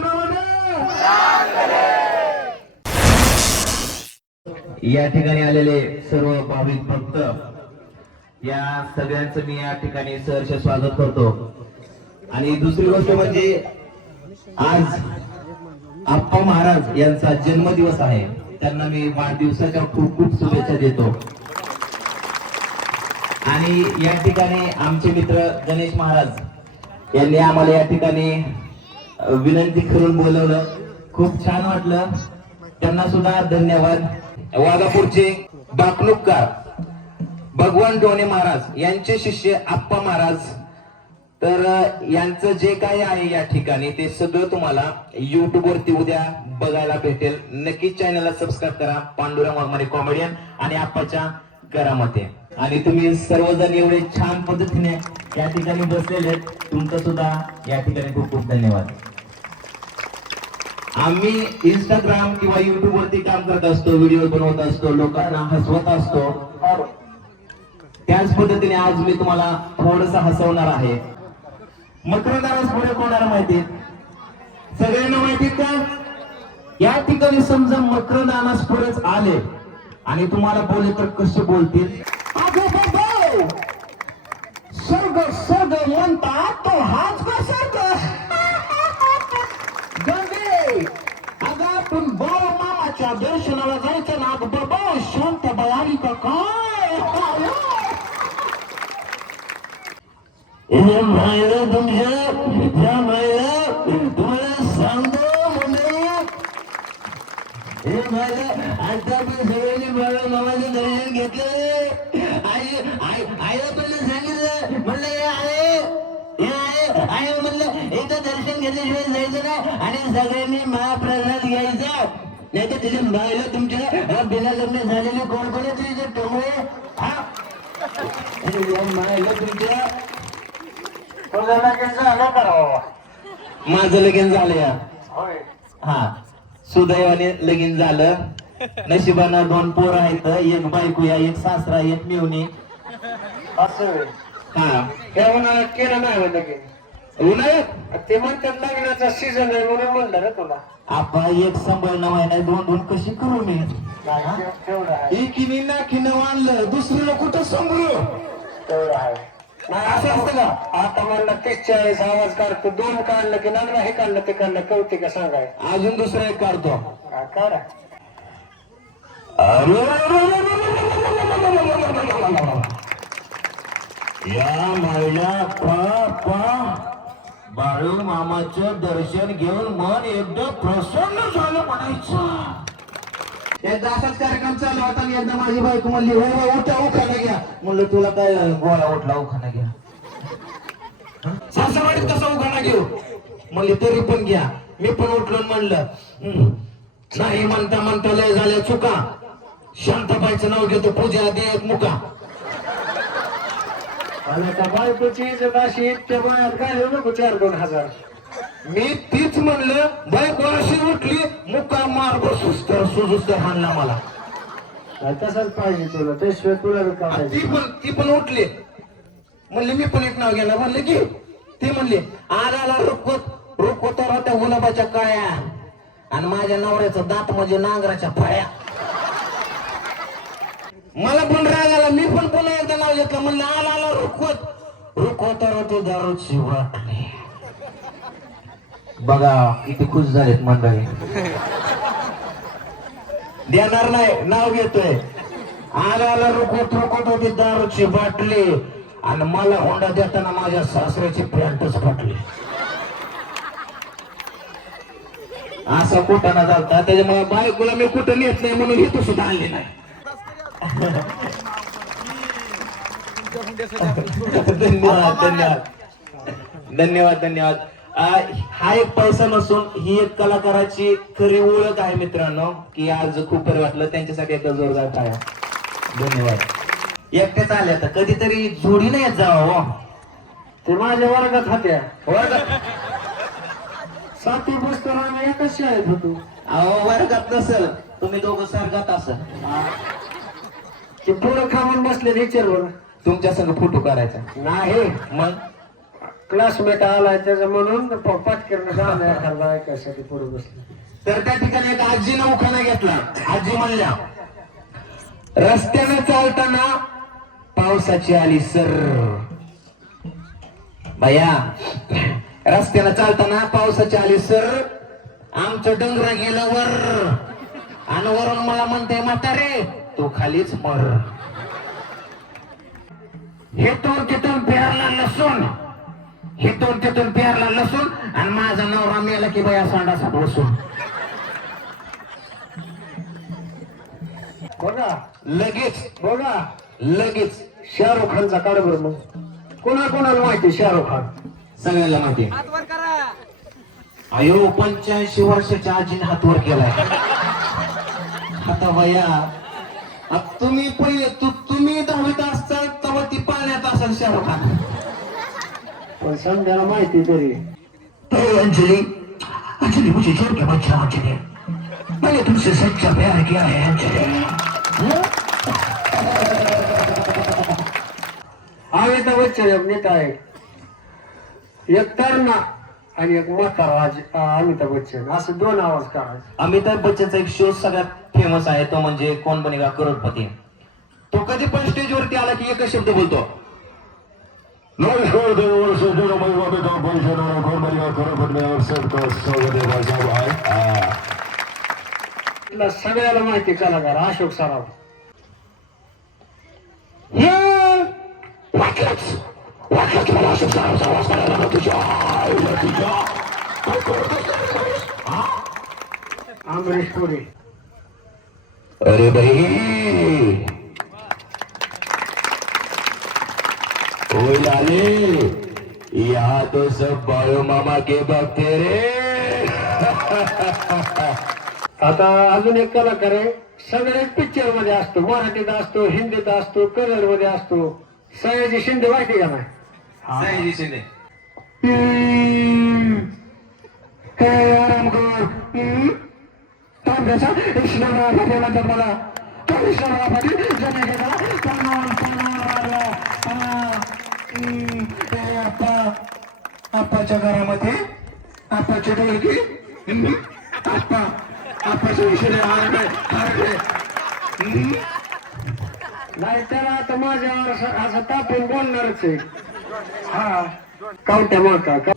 नावाने. या ठिकाणी आलेले सर्व भाविक भक्त या सगळ्यांचं मी या ठिकाणी सहर्ष स्वागत करतो. आणि दुसरी गोष्ट म्हणजे आज आप्पा महाराज यांचा जन्मदिवस आहे. त्यांना मी वाढदिवसाच्या खूप खूप शुभेच्छा देतो. आणि या ठिकाणी आमचे मित्र गणेश महाराज यांनी आम्हाला या ठिकाणी विनंती करून बोलवलं. खूप छान वाटलं. त्यांना सुद्धा धन्यवाद. वाघापूरचे बाकणूककार भगवान डोणे महाराज यांचे शिष्य आप्पा महाराज. तर यांचं जे काही आहे या ठिकाणी ते सगळं तुम्हाला युट्यूब वरती उद्या बघायला भेटेल. नक्कीच चॅनलला सबस्क्राईब करा. पांडुरंग वाघमारे कॉमेडियन आणि आप्पाच्या घरामध्ये. आणि तुम्ही सर्वजण एवढे छान पद्धतीने या ठिकाणी बसलेले तुमचं सुद्धा या ठिकाणी खूप खूप धन्यवाद. आम्ही इंस्टाग्राम किंवा युट्यूब वरती काम करत असतो व्हिडिओ बनवत असतो लोकांना हसवत असतो. त्याच पद्धतीने आज मी तुम्हाला थोडस हसवणार आहे. मकरंदारास पुढे कोणाला माहिती सगळ्यांना माहिती का? या ठिकाणी समजा मकरंदानास पुढेच आले आणि तुम्हाला बोलले तर कसे बोलतील? अगो स्वर्ग स्वर्ग म्हणतात तो हाच का स्वर्ग गंगे अगं आपण बाळ मामाच्या दर्शनाला जायचं ना बाबा शांत बयाली का काय हे मायला तुमच्या या मायला तुम्हाला सांगतो हे माझं आता पण सगळ्यांनी बाबा मामाचं दर्शन घेतलं. आई आई आईला पण सांगितलं. म्हणलं हे आहे हे आहे. आई म्हणलं एकदा दर्शन घेतल्याशिवाय जायचं नाही. आणि सगळ्यांनी महाप्रसाद घ्यायचा. नाही तर तिथे बायला तुमच्या बिना लग्न झालेले कोण कोण तुझे टोमळे हा. तुमच्या माझं लगीन झालं या. हा. सुदैवाने लगीन झालं. नशिबानं दोन पोरं आहेत एक बायको या एक सासरा एक मेवणी. असं हा. त्या केलं नाही म्हणलं की उन्हाळ्यात? ते म्हणतात लग्नाचा सीझन आहे म्हणून म्हणलं ना तुला. आपा एक सांभाळणं व्हाय नाही दोन दोन कशी करू मी? तेवढं आहे. एकीने नाकीनं आणलं दुसरीला कुठं सांभाळू? तेवढं आहे. नाही असं असतं का? आता म्हणलं तीस चाळीस आवाज काढतो दोन काढलं की नंतर हे काढलं ते काढलं कवते का सांगाय. अजून दुसरं एक काढतो. हा, काढा या महिला पा पा. बाळू मामाचं दर्शन घेऊन मन एकदम प्रसन्न झालं म्हणायचं. एकदा असाच कार्यक्रम चालू होता आणि एकदा माझी बायको म्हणली हो हो, उठा उखाना घ्या. म्हणलं तुला काय गोळा उठला उखाना घ्या. सासवाडीत कसा उखाणा घेऊ? म्हणले तरी पण घ्या. मी पण उठलो म्हणलं नाही म्हणता म्हणता लय झाल्या चुका. शांताबाईचं नाव घेतो पूजा दे एक मुका. आणि बायकोची अशी नको चार दोन हजार. मी तीच म्हणलं बाय कोणाशी उठली? मुका मार बसूस तर सुजूस तर हाणला मला. तसंच पाहिजे तुला त्याशिवाय तुला बी ती पण ती पण उठली. म्हणले मी पण एक नाव घेणार. म्हणले की ते म्हणले आला रुकवत रुकवत होत्या गुलाबाच्या कळ्या. आणि माझ्या नवऱ्याचं दात म्हणजे नांगराच्या फळ्या. मला पण राग आला मी पण पुन्हा एकदा नाव घेतलं म्हणलं आला आला रुखवत रुकवत होते दारूची वाटली बघा किती खुश झालेत मंडळी. देणार नाही नाव घेतोय. आला आला रुखवत रुखवत होती दारूची बाटली. आणि मला होंडा देताना माझ्या सासऱ्याची पॅन्टच फाटली. असं कुठं चालता त्याच्यामुळे बायकोला मी कुठं नेत नाही म्हणून तू सुद्धा आणली नाही. धन्यवाद धन्यवाद. धन्यवाद धन्यवाद. हा एक पैसा नसून ही एक कलाकाराची खरी ओळख आहे मित्रांनो की आज खूप बरं वाटलं. त्यांच्यासाठी एकदा जोरदार टाळ्या धन्यवाद. एकट्याच आल्या तर कधीतरी जोडी नाही येत जावं हो. ते माझ्या वर्गात होत्या. वर्गात सातवी पुस्तक आम्ही एकच शाळेत होतो. अहो वर्गात नसल. तुम्ही दोघं सर्गात असल. ते पुढं खाऊन बसले टीचरवर तुमच्या संग फोटो करायचा नाही. मग? क्लासमेट आलाय त्याचं म्हणून गाणं एखादा ऐकायसाठी पुढे बसले. तर त्या ठिकाणी एक आजीनं उखाणा घेतला. आजी म्हणल्या रस्त्याने चालताना पावसाची आली सर. भैया रस्त्यानं चालताना पावसाची आली सर. आमचं डोंगर गेलं वर. आणि वरून मला म्हणते म्हातारे तू खालीच मर. हे तोर तिथून पेरला लसूण. हे तोर तिथून पेरला लसूण आणि माझा नवरा मेला की बया सांडासात बसून बघा लगेच. बघा लगेच. शाहरुख खानचा काढ बरं मग. कोणा कोणाला माहिती शाहरुख खान? सगळ्याला माहिती अयो पंच्याऐंशी वर्षाच्या आजीने हात वर केलाय. आता भैया आता तुम्ही पहिले तुम्ही दहावीत असता तेव्हा ती पाण्यात असाल शाहरुख खान. पण समजायला माहिती तरी. ए अंजलि अंजलि मुझे छोड़ के जाओ अंजलि मैंने तुमसे सच्चा प्यार किया है अंजलि. बच्चन एक नेता आहे एक तरुणा आणि एक म्हातारा आज अमिताभ बच्चन. असं दोन आवाज काढायचे. अमिताभ बच्चनचा एक शो सगळ्यात फेमस आहे तो म्हणजे कोण बनेगा? करोडपती. तो कधी पण स्टेजवरती आला की एकच शब्द बोलतो. नमस्कार वर्ष दोन कोण बनेगा? करोडपती है. साहब सगळ्याला माहिती कलाकार अशोक सराव. वाटलंच वाटलंच मला असं अरे भाई। लाले यहाँ तो सब बायो मामा के भक्त रे आता अजून एक कलाकार आहे सगळे पिक्चर मध्ये असतो मराठीत असतो हिंदीत असतो कन्नड मध्ये असतो. सयाजी शिंदे माहिती का नाही? सयाजी शिंदे. हे आरामखोर हम्म? तांब्याचा इस्लामला पाटील म्हणतात मला तो इस्लामला पाटील ज्याने गेला मारला आप्पा आप्पाच्या घरामध्ये आप्पाची डोळकी हम्म? आप्पा आप्पाच्या विषय हारडे हारडे नाही त्याला आता माझ्यावर असं तापून बोलणारच आहे हा कावट्या मोठा का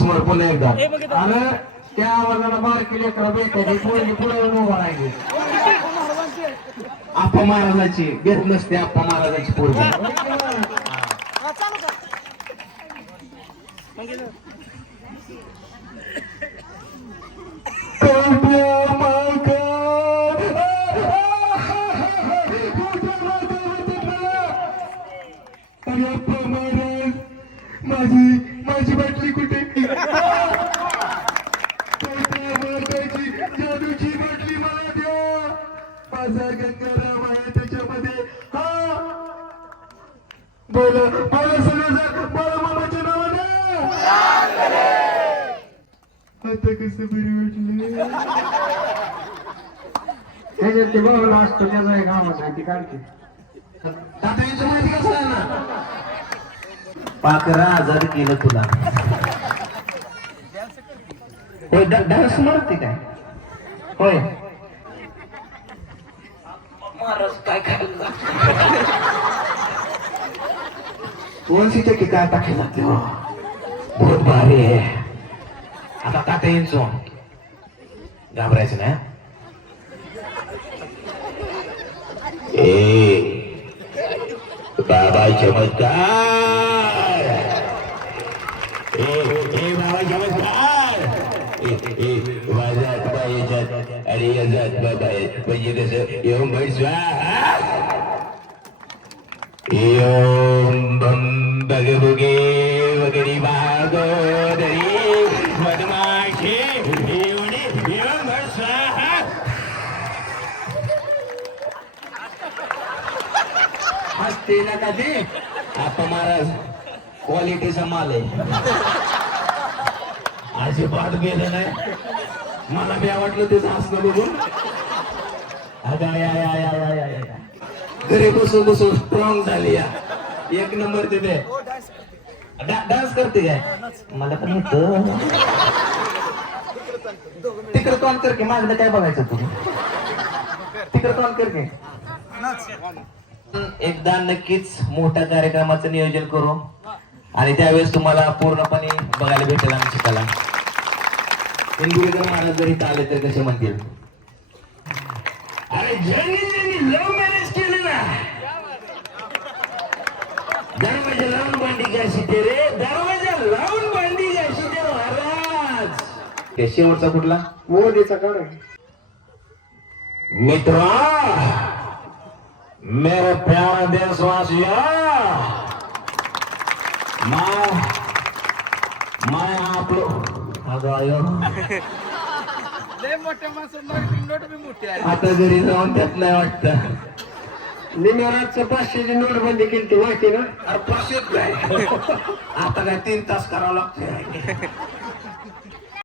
मोर पुन्हा एकदा आणि त्या आवाजाला बारकी लेकरं पोरगी पुढे येऊन उभा राहिली. आप्पा महाराजाची बेत नसते आप्पा महाराजाची पोरगी. आता कसं बरी वाटलं त्याच्यात ते बाबा असतो त्याचा एक आवाज आहे ती काढते तात्यांचं माहिती कसं आहे ना पाकरा आजाद केलं तुला होय डा- डान्स मारते काय होय महाराज काय खायला वंशीच्या की काय टाकायला लागते हो. बहुत भारी आहे. आता तात्या येईन घाबरायचं नाही हं? ए बाबा चमत्कार ए ए बाबा ए, ए, माझा हातपाय याच्यात आणि याचा हातपाय बाहेर म्हणजे कसं येऊन बैठ स्वाहा ओम बम बगबुगे वगैरे भागोदरी मधमाशी हसते नका ते आपा महाराज क्वालिटीचा माल आहे अजिबात गेलं नाही. मला बी आवडलं त्याचं हसणं बघून. घरी बसून बसून स्ट्रॉंग झाली या. एक नंबर तिथे. डान्स करते. काय? मला पण येत. तिकडं कॉल कर की माझं काय बघायचं तू? तिकडं कॉल कर की. एकदा नक्कीच मोठ्या कार्यक्रमाचं नियोजन करू आणि त्यावेळेस तुम्हाला पूर्णपणे बघायला भेटेल आम्ही शिकायला इंदुरीकर महाराज जरी आले तर कसे म्हणतील? अरे ज्यांनी ज्यांनी लव्ह मॅरेज केलं ना. दरवाजा लावून भांडी घाशी ते रे. दरवाजा लावून भांडी घाशी ते महाराज ते शेवटचा कुठला? मोदीचा काढा मित्रा मेरे प्यारे देशवासियों मैं मैं आप लोग आता घरी जाऊन त्यात नाही वाटत. निमेराजचं पाचशेची नोटबंदी केली ती माहिती ना? अरे प्रसिद्ध आहे आता काय तीन तास करावं लागते